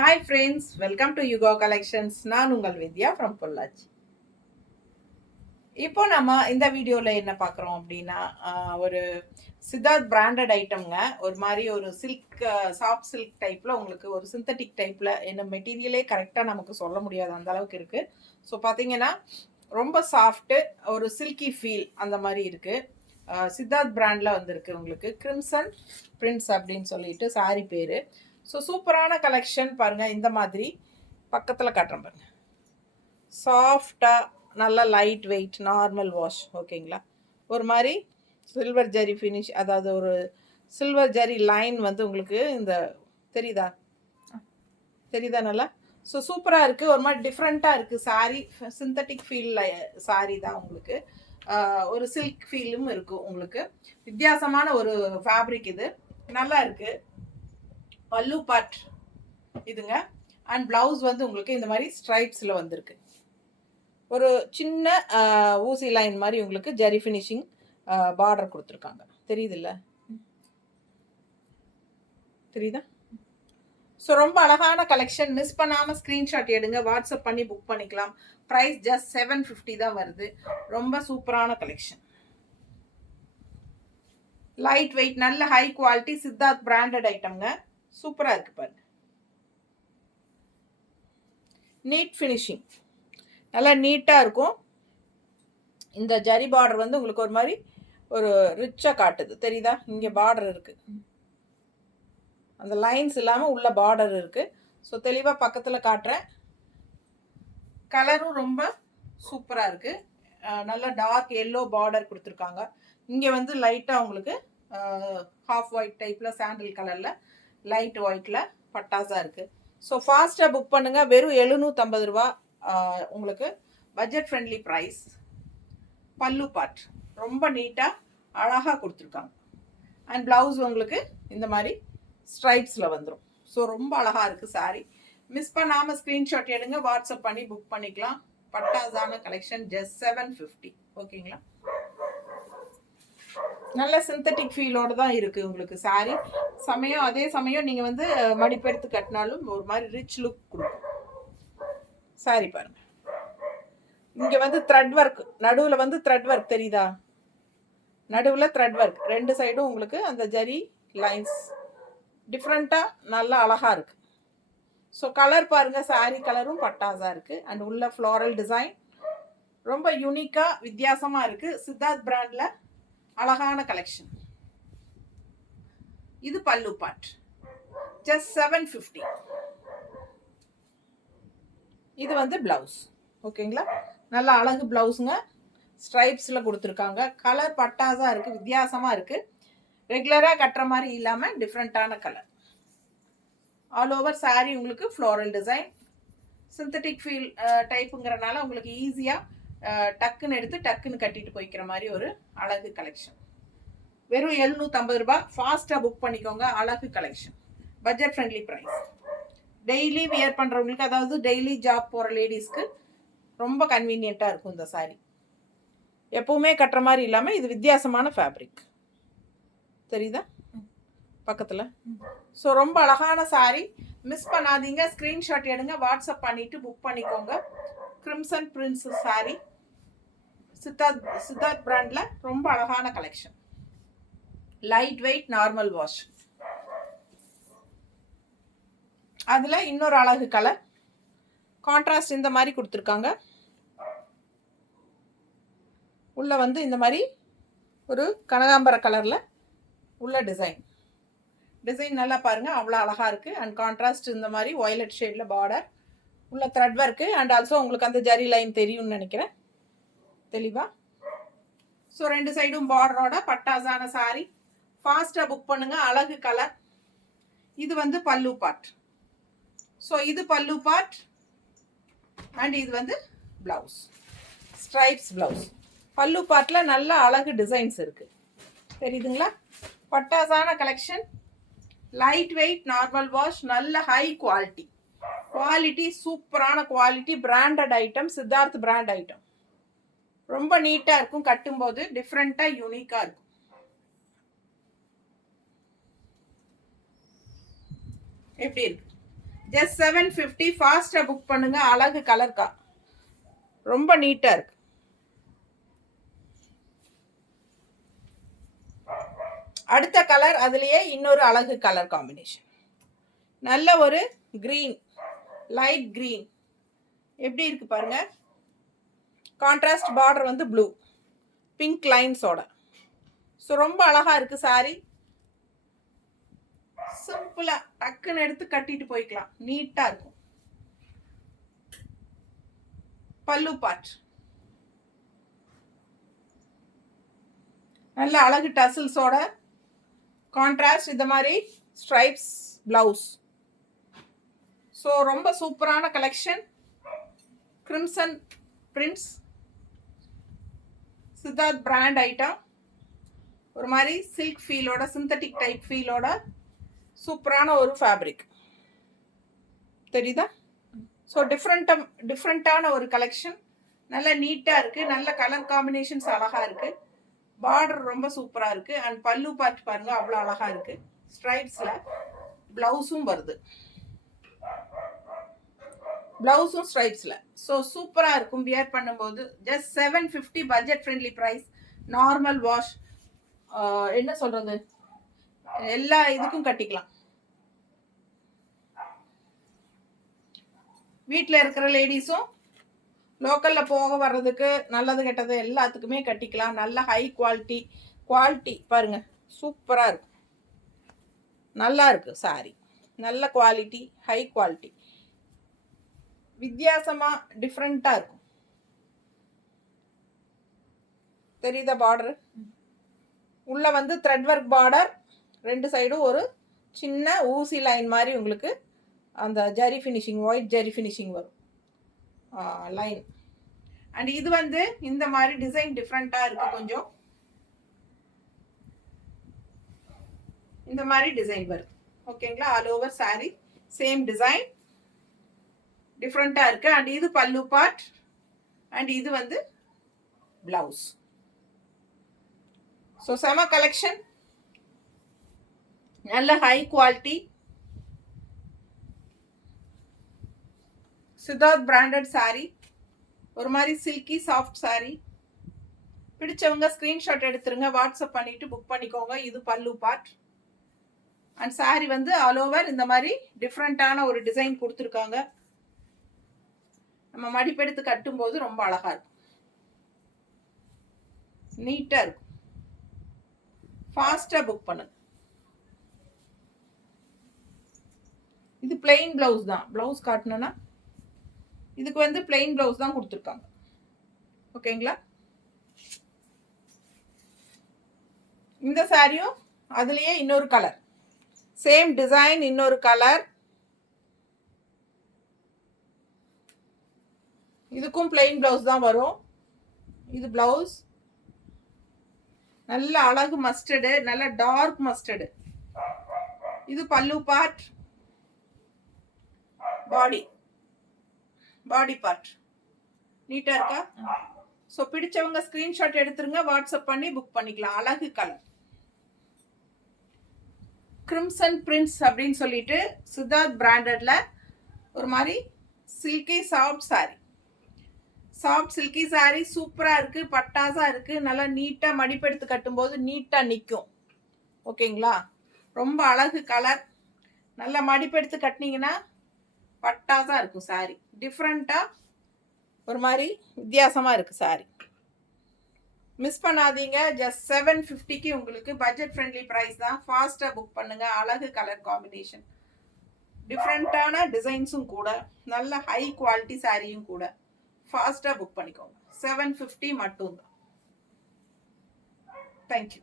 Hi friends, welcome to Yuga collections. நான் உங்கள் வித்யா from Pollachi. இப்போ நம்ம இந்த வீடியோவில் என்ன பார்க்குறோம் அப்படின்னா, ஒரு சித்தார்த் பிராண்டட் ஐட்டம்ங்க. ஒரு மாதிரி ஒரு சில்க், சாஃப்ட் சில்க் டைப்பில் உங்களுக்கு ஒரு சிந்தட்டிக் டைப்பில் என்ன மெட்டீரியலே கரெக்டாக நமக்கு சொல்ல முடியாது, அந்த அளவுக்கு இருக்குது. ஸோ பார்த்தீங்கன்னா ரொம்ப சாஃப்ட்டு, ஒரு சில்கி ஃபீல் அந்த மாதிரி இருக்குது. சித்தார்த் பிராண்டில் வந்திருக்கு உங்களுக்கு. கிரிம்சன் பிரின்ஸ் அப்படின்னு சொல்லிட்டு சாரி பேர். ஸோ சூப்பரான கலெக்ஷன் பாருங்கள். இந்த மாதிரி பக்கத்தில் காட்டுறேன் பாருங்கள். சாஃப்டாக நல்லா லைட் வெயிட் நார்மல் வாஷ். ஓகேங்களா? ஒரு மாதிரி சில்வர் ஜரி ஃபினிஷ், அதாவது ஒரு சில்வர் ஜரி லைன் வந்து உங்களுக்கு இந்த தெரியுதா நல்லா? ஸோ சூப்பராக இருக்குது. ஒரு மாதிரி டிஃப்ரெண்ட்டாக இருக்குது சாரீ. சிந்தட்டிக் ஃபீல் சாரீ தான் உங்களுக்கு. ஒரு சில்க் ஃபீலும் இருக்குது உங்களுக்கு. வித்தியாசமான ஒரு ஃபேப்ரிக் இது. நல்லா இருக்குது. பல்லு பார்ட் இதுங்க. அண்ட் ப்ளவுஸ் வந்து உங்களுக்கு இந்த மாதிரி ஸ்ட்ரைப்ஸில் வந்திருக்கு. ஒரு சின்ன ஊசி லைன் மாதிரி உங்களுக்கு ஜரி ஃபினிஷிங் பார்டர் கொடுத்துருக்காங்க. தெரியுதுல்ல? தெரியுதா? ஸோ ரொம்ப அழகான கலெக்ஷன். மிஸ் பண்ணாமல் ஸ்க்ரீன்ஷாட் எடுங்க, வாட்ஸ்அப் பண்ணி புக் பண்ணிக்கலாம். ப்ரைஸ் ஜஸ்ட் 750 தான் வருது. ரொம்ப சூப்பரான கலெக்ஷன். லைட் வெயிட், நல்ல ஹை குவாலிட்டி சித்தார்த் பிராண்டட் ஐட்டம்ங்க. சூப்பராக இருக்கு பாருங்க. நீட் ஃபினிஷிங், நல்லா நீட்டாக இருக்கும். இந்த ஜரி பார்டர் வந்து உங்களுக்கு ஒரு மாதிரி ஒரு ரிச்சாக காட்டுது. தெரியுதா? இங்கே பார்டர் இருக்குது, அந்த லைன்ஸ் இல்லாமல் உள்ள பார்டர் இருக்குது. ஸோ தெளிவாக பக்கத்தில் காட்டுறேன். கலரும் ரொம்ப சூப்பராக இருக்குது. நல்லா டார்க் எல்லோ பார்டர் கொடுத்துருக்காங்க. இங்கே வந்து லைட்டாக உங்களுக்கு ஹாஃப் ஒயிட் டைப்பில் சாண்டில் கலரில் லைட் ஒயிட்டில் பட்டாஸாக இருக்குது. ஸோ ஃபாஸ்ட்டாக புக் பண்ணுங்கள். வெறும் 750 ரூபா உங்களுக்கு. Budget friendly price. பல்லு பார்ட் ரொம்ப நீட்டாக அழகாக கொடுத்துருக்காங்க. அண்ட் ப்ளவுஸ் உங்களுக்கு இந்த மாதிரி ஸ்ட்ரைப்ஸில் வந்துடும். ஸோ ரொம்ப அழகாக இருக்குது சாரீ. மிஸ் பண்ணாமல் ஸ்க்ரீன்ஷாட் எடுங்க, வாட்ஸ்அப் பண்ணி புக் பண்ணிக்கலாம். பட்டாஸான கலெக்ஷன். ஜஸ்ட் 750. ஓகேங்களா? நல்ல சிந்தட்டிக் ஃபீலோடு தான் இருக்குது உங்களுக்கு சாரீ. அதே சமயம் நீங்கள் வந்து மடிப்பெடுத்து கட்டினாலும் ஒரு மாதிரி ரிச் லுக் கொடுக்கும் சாரீ. பாருங்கள், இங்கே வந்து த்ரெட் ஒர்க், நடுவில் வந்து த்ரெட் ஒர்க் தெரியுதா? நடுவில் த்ரெட் ஒர்க், ரெண்டு சைடும் உங்களுக்கு அந்த ஜரி லைன்ஸ் டிஃப்ரெண்ட்டாக நல்லா அழகாக இருக்குது. ஸோ கலர் பாருங்கள், சாரீ கலரும் பட்டாஸாக இருக்குது. அண்ட் உள்ள ஃப்ளாரல் டிசைன் ரொம்ப யூனிக்காக வித்தியாசமாக இருக்குது. சித்தார்த் பிராண்டில் அழகான கலெக்ஷன். இது பல்லு பார்ட். ஜஸ்ட் 750. இது வந்து ப்ளவுஸ். ஓகேங்களா? நல்லா அழகு ப்ளவுஸுங்க. ஸ்ட்ரைப்ஸில் கொடுத்துருக்காங்க. கலர் பட்டாஸாக இருக்குது, வித்தியாசமாக இருக்குது. ரெகுலராக கட்டுற மாதிரி இல்லாமல் டிஃப்ரெண்ட்டான கலர். ஆல் ஓவர் சாரீ உங்களுக்கு ஃப்ளோரல் டிசைன். சிந்தட்டிக் ஃபீல் டைப்புங்கிறனால உங்களுக்கு ஈஸியாக டக்குன்னு எடுத்து டக்குன்னு கட்டிட்டு போய்க்கிற மாதிரி ஒரு அழகு கலெக்ஷன். வெறும் 750 ரூபா. ஃபாஸ்ட்டாக புக் பண்ணிக்கோங்க. அழகு collection. Budget friendly price. Daily wear பண்ணுறவங்களுக்கு, அதாவது டெய்லி ஜாப் போகிற லேடிஸ்க்கு ரொம்ப கன்வீனியண்ட்டாக இருக்கும் இந்த சாரீ. எப்பவுமே கட்டுற மாதிரி இல்லாமல் இது வித்தியாசமான ஃபேப்ரிக். தெரியுதா பக்கத்தில்? ஸோ ரொம்ப அழகான சாரீ. மிஸ் பண்ணாதீங்க. ஸ்க்ரீன்ஷாட் எடுங்க, வாட்ஸ்அப் பண்ணிவிட்டு புக் பண்ணிக்கோங்க. Crimson prince sari. சித்தார்த் பிராண்டில் ரொம்ப அழகான collection. Light weight normal wash. அதில் இன்னொரு அழகு கலர் கான்ட்ராஸ்ட் இந்த மாதிரி கொடுத்துருக்காங்க. உள்ள வந்து இந்த மாதிரி ஒரு கனகாம்பர கலரில் உள்ள டிசைன் நல்லா பாருங்கள், அவ்வளோ அழகாக இருக்குது. அண்ட் கான்ட்ராஸ்ட் இந்த மாதிரி வயலட் ஷேடில் பார்டர், உள்ள த்ரெட் ஒர்க்கு. அண்ட் ஆல்சோ உங்களுக்கு அந்த ஜரி லைன் தெரியும்னு நினைக்கிறேன் தெளிவா. ஸோ ரெண்டு சைடும் பார்டரோட பட்டாஸான சாரீ. ஃபாஸ்ட்டாக புக் பண்ணுங்கள். அழகு கலர். இது வந்து பல்லு பார்ட். ஸோ இது பல்லு பார்ட். அண்ட் இது வந்து ப்ளவுஸ், ஸ்ட்ரைப்ஸ் ப்ளவுஸ். பல்லு பார்ட்டில் நல்ல அழகு டிசைன்ஸ் இருக்குது. தெரியுதுங்களா? பட்டாஸான collection. Light weight normal wash. நல்ல ஹை குவாலிட்டி சூப்பரான quality. Branded item, Siddharth brand item. ரொம்ப நீட்டாக இருக்கும். கட்டும்போது டிஃப்ரெண்ட்டாக யூனிக்காக இருக்கும். எப்படி இருக்கு? ஜஸ்ட் 750. ஃபாஸ்ட்டாக புக் பண்ணுங்க. அழகு கலர்க்கா, ரொம்ப நீட்டாக இருக்கு. அடுத்த கலர் அதுலேயே இன்னொரு அழகு கலர் காம்பினேஷன். நல்ல ஒரு க்ரீன், லைட் க்ரீன் எப்படி இருக்கு பாருங்க. கான்ட்ராஸ்ட் பார்டர் வந்து ப்ளூ, பிங்க் லைன்ஸோட. ஸோ ரொம்ப அழகா இருக்கு சாரி. சிம்பிளா டக்குன்னு எடுத்து கட்டிட்டு போய்க்கலாம், நீட்டா இருக்கும். பல்லு பார்ட் நல்ல அழகு டசல்ஸோட, கான்ட்ராஸ்ட் இந்த மாதிரி ஸ்ட்ரைப்ஸ் பிளவுஸ். ஸோ ரொம்ப சூப்பரான collection. Crimson prints, Siddharth brand item. ஒரு மாதிரி சில்க் ஃபீலோட, சிந்தட்டிக் டைப் ஃபீலோட சூப்பரான ஒரு ஃபேப்ரிக் தெரியுதா. ஸோ டிஃப்ரெண்ட்டான ஒரு கலெக்ஷன். நல்ல நீட்டாக இருக்குது, நல்ல கலர் காம்பினேஷன்ஸ் அழகாக இருக்குது. பார்டர் ரொம்ப சூப்பராக இருக்குது. அண்ட் பல்லு பார்ட் பாருங்க, அவ்வளோ அழகாக இருக்குது. ஸ்ட்ரைப்ஸில் ப்ளவுஸும் வருது, ப்ளவுஸும் ஸ்ட்ரைப்ஸில். ஸோ சூப்பராக இருக்கும் வியர் பண்ணும்போது. Just 750, budget friendly price. Normal wash, என்ன சொல்கிறது, எல்லா இதுக்கும் கட்டிக்கலாம். வீட்டில் இருக்கிற லேடிஸும் லோக்கலில் போக வர்றதுக்கு, நல்லது கெட்டது எல்லாத்துக்குமே கட்டிக்கலாம். நல்ல ஹை குவாலிட்டி பாருங்கள், சூப்பராக இருக்கும். நல்லா இருக்கு சாரி, நல்ல குவாலிட்டி, ஹை குவாலிட்டி, வித்தியாசமாக டிஃப்ரெண்ட்டாக இருக்கும். தெரியுதா பார்டர்? உள்ள வந்து த்ரெட் ஒர்க் பார்டர், ரெண்டு சைடும் ஒரு சின்ன ஊசி லைன் மாதிரி உங்களுக்கு அந்த zari finishing, white zari finishing வரும் லைன். அண்ட் இது வந்து இந்த மாதிரி டிசைன் டிஃப்ரெண்ட்டாக இருக்குது. கொஞ்சம் இந்த மாதிரி டிசைன் வருது, ஓகேங்களா. All over sorry same design, டிஃப்ரெண்ட்டாக இருக்குது. அண்ட் இது பல்லு பார்ட், அண்ட் இது வந்து பிளவுஸ். ஸோ செம கலெக்ஷன், நல்ல high quality, Siddharth branded sorry. ஒரு மாதிரி சில்கி சாஃப்ட் சாரி. பிடிச்சவங்க ஸ்க்ரீன்ஷாட் எடுத்துருங்க, வாட்ஸ்அப் பண்ணிட்டு புக் பண்ணிக்கோங்க. இது பல்லு பார்ட். அண்ட் சாரி வந்து ஆல் ஓவர் இந்த மாதிரி டிஃப்ரெண்ட்டான ஒரு டிசைன் கொடுத்துருக்காங்க. நம்ம மடிப்பெடுத்து கட்டும்போது ரொம்ப அழகா இருக்கும், நீட்டாக இருக்கும். ஃபாஸ்ட்டாக புக் பண்ணுங்க. இது பிளெயின் பிளவுஸ் தான். பிளவுஸ் காட்டணும்னா இதுக்கு வந்து பிளெயின் பிளவுஸ் தான் கொடுத்துருக்காங்க, ஓகேங்களா. இந்த சாரியும் அதுலேயே இன்னொரு கலர், சேம் டிசைன், இன்னொரு கலர். இதுக்கும் பிளெயின் பிளவுஸ் தான் வரும். இது பிளவுஸ் நல்ல அழகு மஸ்டர்டு, நல்ல டார்க் மஸ்டர்டு. இது பல்லு பார்ட், பாடி பார்ட் நீட்டா இருக்கா. ஸோ பிடிச்சவங்க ஸ்கிரீன்ஷாட் எடுத்துருங்க, வாட்ஸ்அப் பண்ணி புக் பண்ணிக்கலாம். அழகு கலர், கிரிம்சன் பிரிண்ட்ஸ் அப்படின்னு சொல்லிட்டு சித்தார்த் பிராண்டட்ல ஒரு மாதிரி silky soft sorry. Soft silky sorry சூப்பராக இருக்குது, பட்டாஸாக இருக்குது. நல்லா நீட்டாக மடிப்பெடுத்து கட்டும்போது நீட்டாக நிற்கும், ஓகேங்களா. ரொம்ப அழகு கலர். நல்லா மடிப்பெடுத்து கட்டினீங்கன்னா பட்டாஸாக இருக்கும் சாரி. டிஃப்ரெண்ட்டாக ஒரு மாதிரி வித்தியாசமாக இருக்குது சாரி. மிஸ் பண்ணாதீங்க. ஜஸ்ட் 750க்கு உங்களுக்கு பட்ஜெட் ஃப்ரெண்ட்லி ப்ரைஸ் தான். ஃபாஸ்ட்டாக புக் பண்ணுங்கள். அழகு கலர் காம்பினேஷன், டிஃப்ரெண்ட்டான டிசைன்ஸும் கூட, நல்ல ஹை குவாலிட்டி சாரியும் கூட. ஃபாஸ்ட்டாக புக் பண்ணிக்கோங்க. 750 மட்டும்தான். தேங்க்யூ.